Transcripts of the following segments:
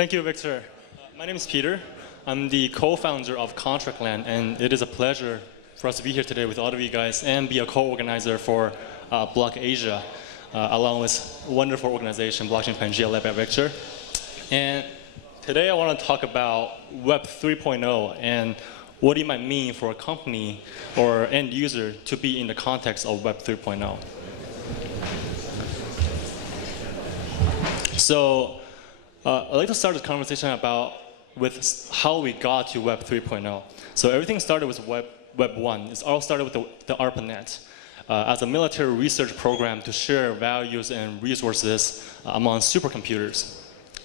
Thank you, Victor. My name is Peter. I'm the co-founder of ContractLand, and it is a pleasure for us to be here today with all of you guys and be a co-organizer for BlockAsia, along with a wonderful organization, Blockchain Pangea, led by Victor. And today I want to talk about Web 3.0 and what it might mean for a company or end user to be in the context of Web 3.0. So I'd like to start this conversation with how we got to Web 3.0. So everything started with Web 1. It all started with the ARPANET as a military research program to share values and resources among supercomputers.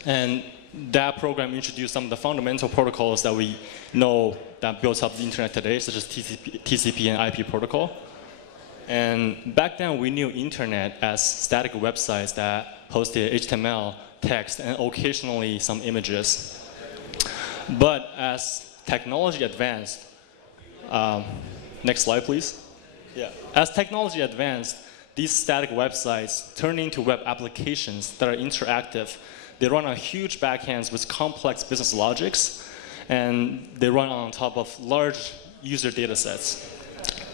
And that program introduced some of the fundamental protocols that we know that builds up the internet today, such as TCP and IP protocol. And back then, we knew internet as static websites that hosted HTML, text, and occasionally some images. But as technology advanced, next slide, please. Yeah. As technology advanced, these static websites turned into web applications that are interactive. They run on huge backends with complex business logics, and they run on top of large user data sets.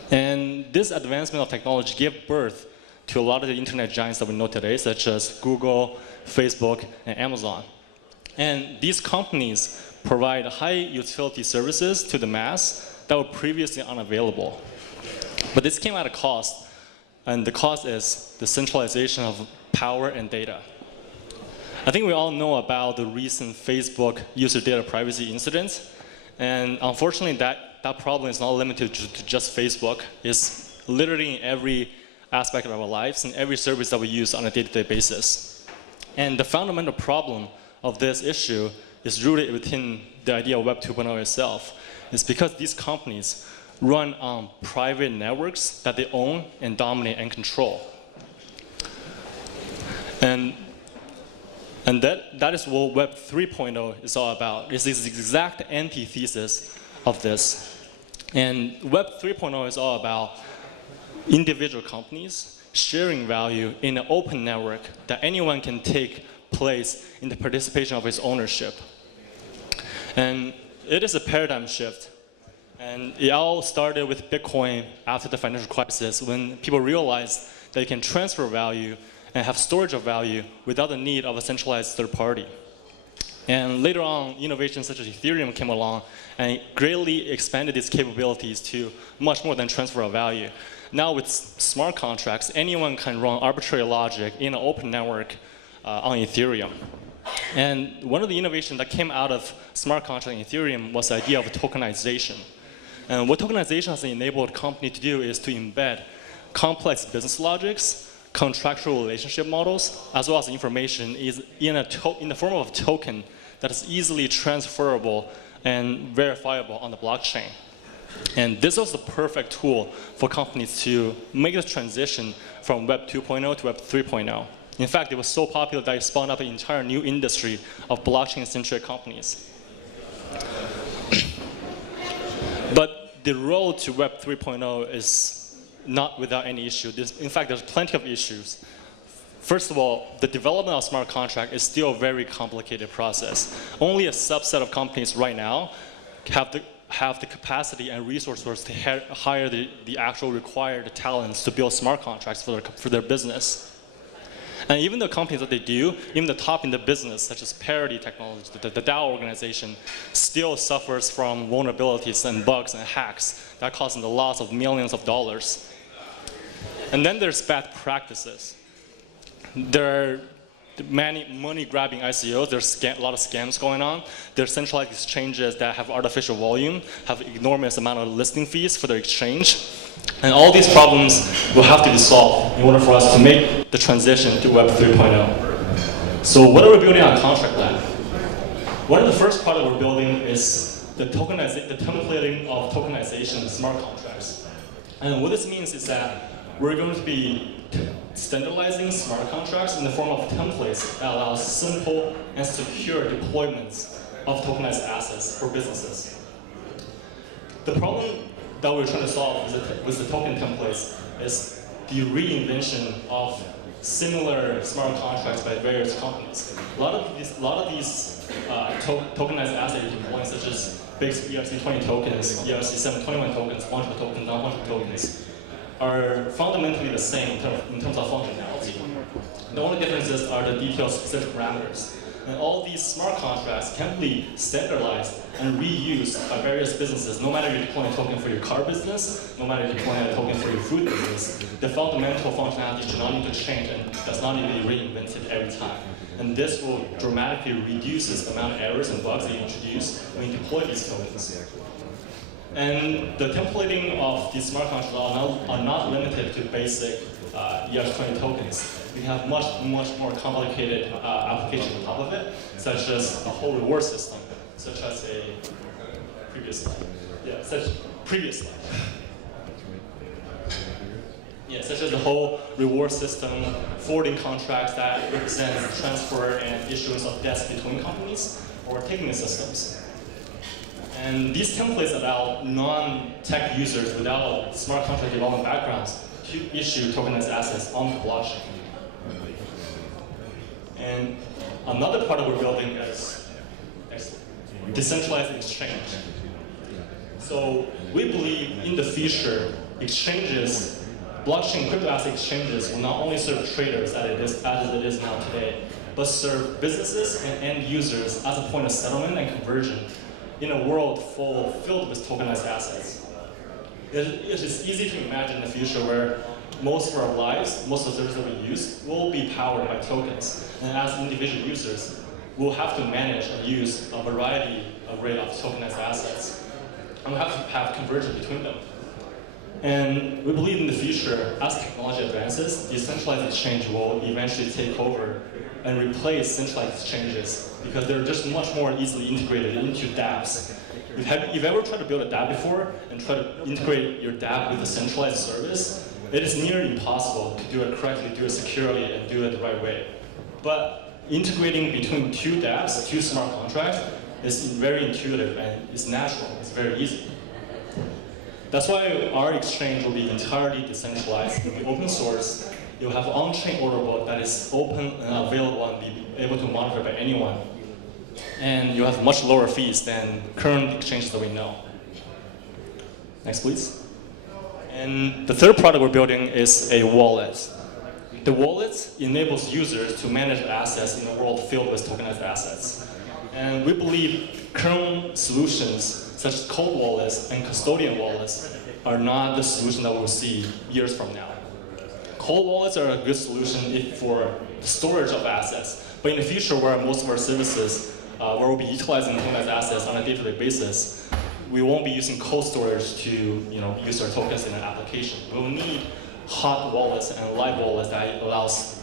And this advancement of technology gave birth to a lot of the internet giants that we know today, such as Google, Facebook, and Amazon. And these companies provide high utility services to the mass that were previously unavailable. But this came at a cost, and the cost is the centralization of power and data. I think we all know about the recent Facebook user data privacy incidents, and unfortunately that problem is not limited to just Facebook. It's literally in every aspect of our lives and every service that we use on a day-to-day basis. And the fundamental problem of this issue is rooted within the idea of Web 2.0 itself. It's because these companies run on private networks that they own and dominate and control. And that is what Web 3.0 is all about. It's this exact antithesis of this. And Web 3.0 is all about individual companies sharing value in an open network that anyone can take place in the participation of its ownership. And it is a paradigm shift. And it all started with Bitcoin after the financial crisis, when people realized that you can transfer value and have storage of value without the need of a centralized third party. And later on, innovations such as Ethereum came along and greatly expanded its capabilities to much more than transfer of value. Now with smart contracts, anyone can run arbitrary logic in an open network on Ethereum. And one of the innovations that came out of smart contract in Ethereum was the idea of tokenization. And what tokenization has enabled companies to do is to embed complex business logics, contractual relationship models, as well as information is in the form of a token that is easily transferable and verifiable on the blockchain. And this was the perfect tool for companies to make the transition from Web 2.0 to Web 3.0. In fact, it was so popular that it spawned up an entire new industry of blockchain-centric companies. But the road to Web 3.0 is not without any issue. In fact, there's plenty of issues. First of all, the development of smart contract is still a very complicated process. Only a subset of companies right now have the capacity and resources to hire the actual required talents to build smart contracts for their business. And even the companies that they do, even the top in the business, such as Parity Technology, the DAO organization, still suffers from vulnerabilities and bugs and hacks that cause them the loss of millions of dollars. And then there's bad practices. There are many money-grabbing ICOs. There's a lot of scams going on. There's centralized exchanges that have artificial volume, have enormous amount of listing fees for their exchange. And all these problems will have to be solved in order for us to make the transition to Web 3.0. So what are we building on ContractLand? One of the first products we're building is the templating of tokenization of smart contracts. And what this means is that we're going to be standardizing smart contracts in the form of templates that allow simple and secure deployments of tokenized assets for businesses. The problem that we're trying to solve with the token templates is the reinvention of similar smart contracts by various companies. A lot of these tokenized asset you're deploying, such as basic ERC20 tokens, ERC721 tokens, fungible tokens, non-fungible tokens, are fundamentally the same in terms of functionality. The only differences are the detail-specific parameters. And all these smart contracts can be standardized and reused by various businesses, no matter you're deploying a token for your car business, no matter you're deploying a token for your food business. The fundamental functionality should not need to change and does not need to be reinvented every time. And this will dramatically reduce the amount of errors and bugs that you introduce when you deploy these tokens. And the templating of these smart contracts are not limited to basic ERC20 tokens. We have much more complicated applications on top of it, such as a whole reward system, such as a previous slide. Yeah, such as the whole reward system, forwarding contracts that represent transfer and issuance of debts between companies, or ticketing systems. And these templates allow non-tech users without smart contract development backgrounds to issue tokenized assets on the blockchain. And another part that we're building is decentralized exchange. So we believe in the future, exchanges, blockchain crypto asset exchanges will not only serve traders as it is now today, but serve businesses and end users as a point of settlement and conversion in a world filled with tokenized assets. It is easy to imagine a future where most of our lives, most of the services that we use, will be powered by tokens. And as individual users, we'll have to manage and use a array of tokenized assets. And we'll have to have conversion between them. And we believe in the future, as technology advances, decentralized exchange will eventually take over and replace centralized exchanges because they're just much more easily integrated into dApps. If you've ever tried to build a dApp before and try to integrate your dApp with a centralized service, it is nearly impossible to do it correctly, do it securely, and do it the right way. But integrating between two dApps, two smart contracts, is very intuitive and it's natural, it's very easy. That's why our exchange will be entirely decentralized. It will be open source. You'll have an on-chain order book that is open and available and be able to monitor by anyone. And you have much lower fees than current exchanges that we know. Next, please. And the third product we're building is a wallet. The wallet enables users to manage assets in a world filled with tokenized assets. And we believe current solutions, such as cold wallets and custodian wallets, are not the solution that we'll see years from now. Cold wallets are a good solution for storage of assets, but in the future where most of our services, where we'll be utilizing tokenized assets on a day-to-day basis, we won't be using cold storage to use our tokens in an application. We'll need hot wallets and live wallets that allows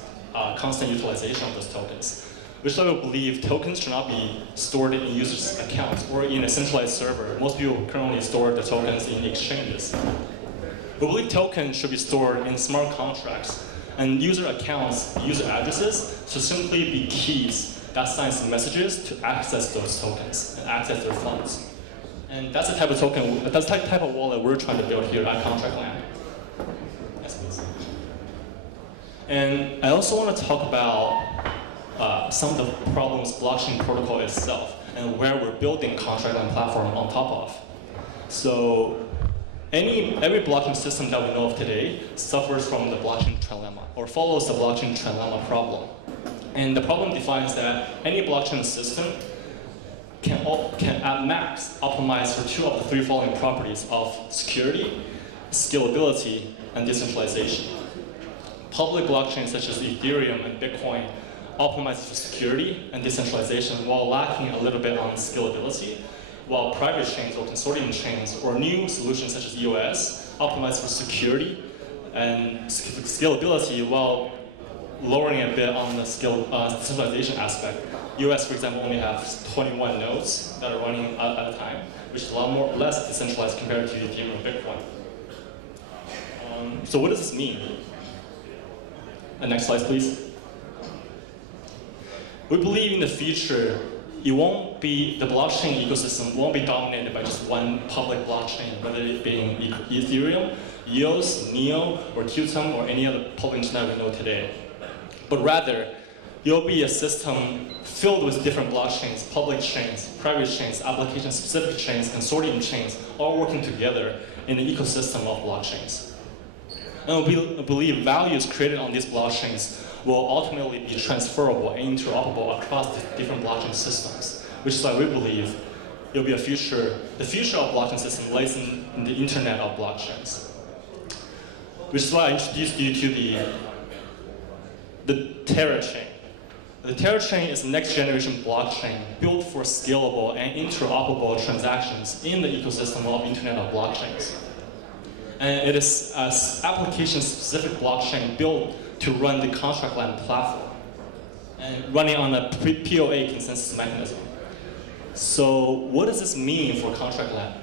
constant utilization of those tokens. Which I believe tokens should not be stored in users' accounts or in a centralized server. Most people currently store the tokens in exchanges. We believe tokens should be stored in smart contracts, and user accounts, user addresses, should simply be keys that signs messages to access those tokens and access their funds. And that's the type of token, that's the type of wallet we're trying to build here at ContractLand. Yes, please. And I also want to talk about some of the problems blockchain protocol itself and where we're building ContractLand platform on top of. So every blockchain system that we know of today suffers from the blockchain trilemma or follows the blockchain trilemma problem. And the problem defines that any blockchain system can at max optimize for two of the three following properties of security, scalability, and decentralization. Public blockchains such as Ethereum and Bitcoin optimize for security and decentralization while lacking a little bit on scalability, while private chains or consortium chains or new solutions such as EOS optimize for security and scalability while lowering a bit on the decentralization aspect. EOS, for example, only has 21 nodes that are running at a time, which is a lot less decentralized compared to Ethereum and Bitcoin. So what does this mean? Next slide, please. We believe in the future, the blockchain ecosystem won't be dominated by just one public blockchain, whether it being Ethereum, EOS, NEO, or Qtum, or any other public internet we know today. But rather, you'll be a system filled with different blockchains, public chains, private chains, application-specific chains, consortium chains, all working together in an ecosystem of blockchains. And we believe values created on these blockchains will ultimately be transferable and interoperable across different blockchain systems, which is why we believe it'll be the future of blockchain system lays in the internet of blockchains. Which is why I introduced you to the Terra chain. The Terra chain is a next generation blockchain built for scalable and interoperable transactions in the ecosystem of Internet of Blockchains. And it is an application-specific blockchain built to run the ContractLand platform and running on a POA consensus mechanism. So what does this mean for ContractLand?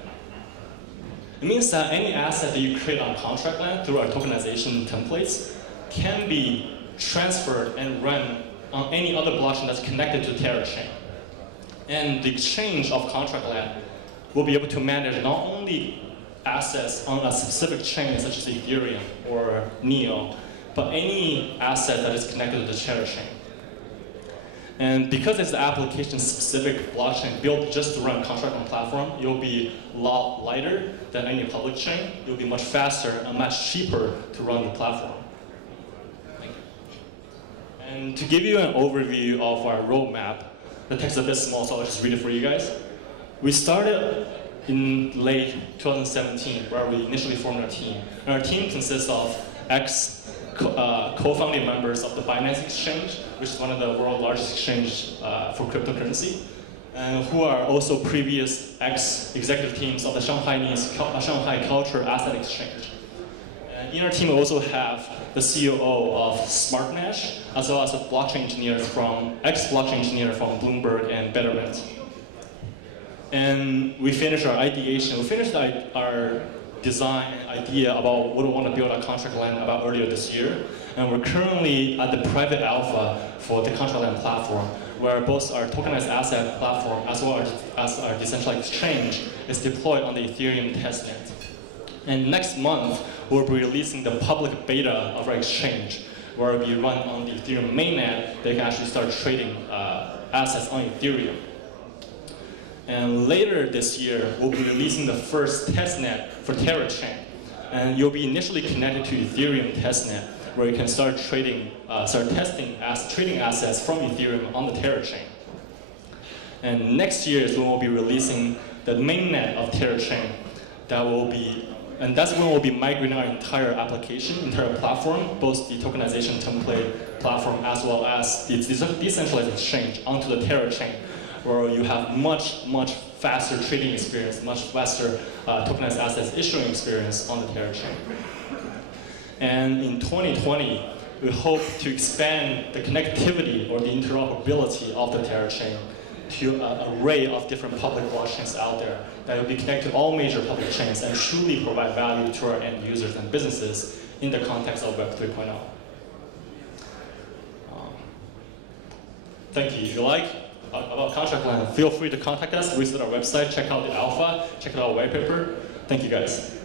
It means that any asset that you create on ContractLand through our tokenization templates can be transferred and run on any other blockchain that's connected to Terra chain. And the exchange of ContractLand will be able to manage not only assets on a specific chain such as Ethereum or Neo, but any asset that is connected to the Terra chain. And because it's an application-specific blockchain built just to run ContractLand platform, it will be a lot lighter than any public chain. It will be much faster and much cheaper to run the platform. Thank you. And to give you an overview of our roadmap, the text is a bit small, so I'll just read it for you guys. We started in late 2017, where we initially formed our team. And our team consists of co-founding members of the Binance Exchange, which is one of the world's largest exchange for cryptocurrency, and who are also previous ex-executive teams of the Shanghai Culture Asset Exchange. And in our team, we also have the COO of SmartNash, as well as a blockchain engineer ex-blockchain engineer from Bloomberg and Betterment. And we finished our ideation. We finished our design idea about what we want to build on ContractLand about earlier this year. And we're currently at the private alpha for the ContractLand platform, where both our tokenized asset platform as well as our decentralized exchange is deployed on the Ethereum testnet. And next month, we'll be releasing the public beta of our exchange, where we run on the Ethereum mainnet. They can actually start trading assets on Ethereum. And later this year, we'll be releasing the first testnet for Terra chain. And you'll be initially connected to Ethereum testnet, where you can start trading assets from Ethereum on the Terra chain. And next year is when we'll be releasing the mainnet of Terra chain. And that's when we'll be migrating our entire application, entire platform, both the tokenization template platform as well as the decentralized exchange onto the Terra chain, where you have much faster trading experience, much faster tokenized assets issuing experience on the Terra chain. And in 2020, we hope to expand the connectivity or the interoperability of the Terra chain to an array of different public blockchains out there that will be connected to all major public chains and truly provide value to our end users and businesses in the context of Web 3.0. Thank you. If you like about ContractLand, feel free to contact us, visit our website, check out the alpha, check out our white paper. Thank you guys.